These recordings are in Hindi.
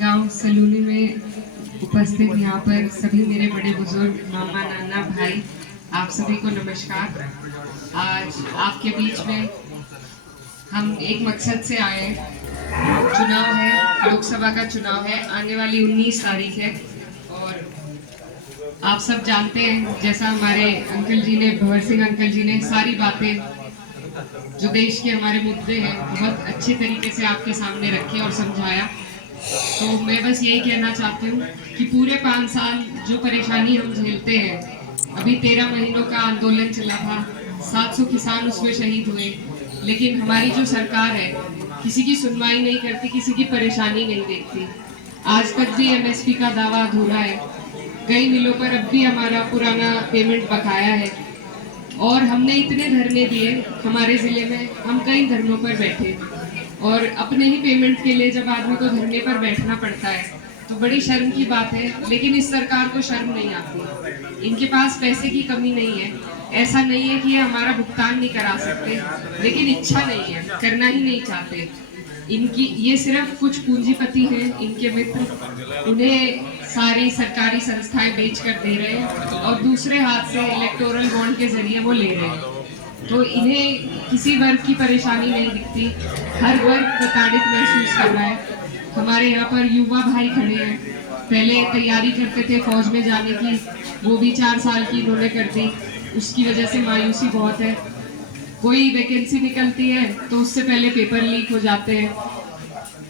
गांव सलूनी में उपस्थित यहाँ पर सभी मेरे बड़े बुजुर्ग, मामा, नाना, भाई, आप सभी को नमस्कार। आज आपके बीच में हम एक मकसद से आए हैं। चुनाव है, लोकसभा का चुनाव है, आने वाली 19 तारीख है और आप सब जानते हैं, जैसा हमारे अंकल जी ने, भंवर सिंह अंकल जी ने सारी बातें जो देश के हमारे मुद्दे हैं बहुत अच्छे तरीके से आपके सामने रखे और समझाया। तो मैं बस यही कहना चाहती हूँ कि पूरे 5 साल जो परेशानी हम झेलते हैं, अभी 13 महीनों का आंदोलन चला था, 700 किसान उसमें शहीद हुए, लेकिन हमारी जो सरकार है किसी की सुनवाई नहीं करती, किसी की परेशानी नहीं देखती। आज तक भी एमएसपी का दावा अधूरा है, कई मिलों पर अब भी हमारा पुराना पेमेंट बकाया है और हमने इतने धरने दिए हमारे जिले में, हम कई धरनों पर बैठे और अपने ही पेमेंट के लिए जब आदमी को धरने पर बैठना पड़ता है तो बड़ी शर्म की बात है। लेकिन इस सरकार को शर्म नहीं आती, इनके पास पैसे की कमी नहीं है, ऐसा नहीं है कि ये हमारा भुगतान नहीं करा सकते, लेकिन इच्छा नहीं है, करना ही नहीं चाहते। इनकी ये सिर्फ कुछ पूंजीपति हैं, इनके मित्र, उन्हें सारी सरकारी संस्थाएं बेच कर दे रहे हैं और दूसरे हाथ से इलेक्टोरल बॉन्ड के जरिए वो ले रहे हैं। तो इन्हें किसी वर्ग की परेशानी नहीं दिखती, हर वर्ग प्रताड़ित महसूस कर रहा है। हमारे यहाँ पर युवा भाई खड़े हैं, पहले तैयारी करते थे फौज में जाने की, वो भी 4 साल की इन्होंने कर दी, उसकी वजह से मायूसी बहुत है। कोई वैकेंसी निकलती है तो उससे पहले पेपर लीक हो जाते हैं,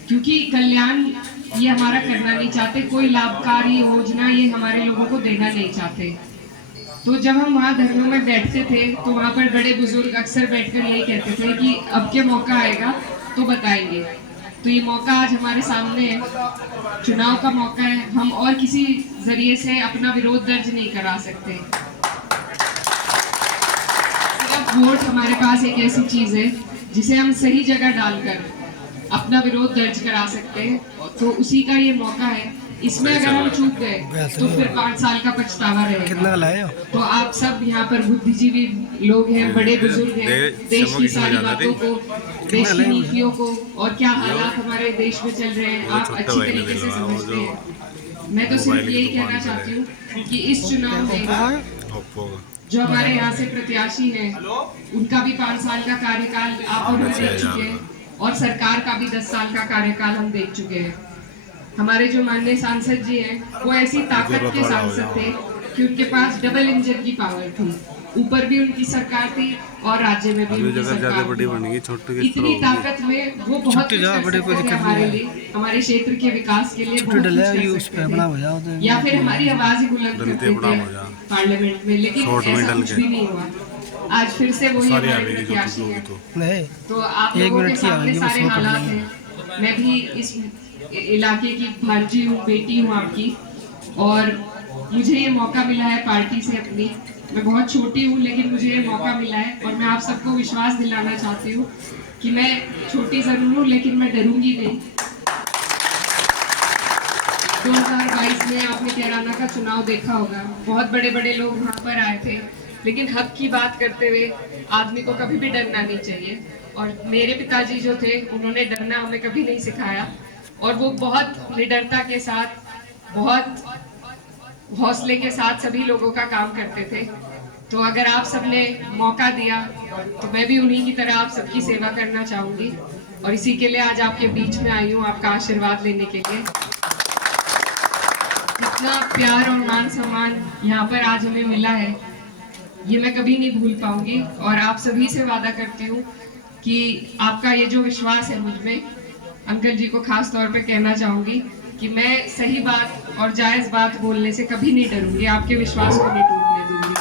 क्योंकि कल्याण ये हमारा करना नहीं चाहते, कोई लाभकारी योजना ये हमारे लोगों को देना नहीं चाहते। तो जब हम वहाँ धरनों में बैठते थे तो वहाँ पर बड़े बुजुर्ग अक्सर बैठकर यही कहते थे कि अब के मौका आएगा तो बताएंगे। तो ये मौका आज हमारे सामने है, चुनाव का मौका है, हम और किसी जरिए से अपना विरोध दर्ज नहीं करा सकते। वोट हमारे पास एक ऐसी चीज है जिसे हम सही जगह डालकर अपना विरोध दर्ज करा सकते हैं, तो उसी का ये मौका है। इसमें अगर हम चूक गए तो फिर 5 साल का पछतावा रहेगा। तो आप सब यहाँ पर बुद्धिजीवी लोग हैं, बड़े बुजुर्ग हैं, देश की सारी बातों को, देश की नीतियों को और क्या हालात हमारे देश में चल रहे हैं आप अच्छी तरीके से समझते हैं। मैं तो सिर्फ यही कहना चाहती हूँ कि इस चुनाव में जो हमारे यहाँ से प्रत्याशी हैं उनका भी 5 साल का कार्यकाल आप और हम देख चुके हैं और सरकार का भी 10 साल का कार्यकाल हम देख चुके हैं। हमारे जो माननीय सांसद जी हैं वो ऐसी ताकत के सांसद थे कि उनके पास डबल इंजन की पावर थी, ऊपर भी उनकी सरकार थी और राज्य में भी उनकी सरकार थी। इतनी ताकत में वो बहुत कुछ कर सकते थे हमारे लिए, हमारे क्षेत्र के विकास के लिए बहुत कुछ कर सकते थे, या फिर हमारी आवाज ही बुलंद करते थे पार्लियामेंट में, लेकिन ऐसा कुछ भी नहीं हुआ। आज फिर से वही हमारे प्रत्याशी है। तो आप लोगों के सामने सारे हालात हैं। मैं भी इस इलाके की भांजी हूँ, बेटी हूँ आपकी, और मुझे ये मौका मिला है पार्टी से अपनी, मैं बहुत छोटी हूँ लेकिन मुझे ये मौका मिला है और मैं आप सबको विश्वास दिलाना चाहती हूँ कि मैं छोटी जरूर हूँ लेकिन मैं डरूंगी नहीं। 2022 में आपने कैराना का चुनाव देखा होगा, बहुत बड़े बड़े लोग वहाँ पर आए थे, लेकिन हक की बात करते हुए आदमी को कभी भी डरना नहीं चाहिए। और मेरे पिताजी जो थे उन्होंने डरना हमें कभी नहीं सिखाया और वो बहुत निडरता के साथ, बहुत हौसले के साथ सभी लोगों का काम करते थे। तो अगर आप सबने मौका दिया तो मैं भी उन्हीं की तरह आप सबकी सेवा करना चाहूंगी और इसी के लिए आज आपके बीच में आई हूँ, आपका आशीर्वाद लेने के लिए। जितना प्यार और मान सम्मान यहाँ पर आज हमें मिला है ये मैं कभी नहीं भूल पाऊंगी और आप सभी से वादा करती हूँ कि आपका ये जो विश्वास है मुझ में, अंकल जी को खास तौर पे कहना चाहूंगी कि मैं सही बात और जायज बात बोलने से कभी नहीं डरूंगी, आपके विश्वास को नहीं टूटने दूंगी।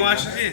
मास्टर जी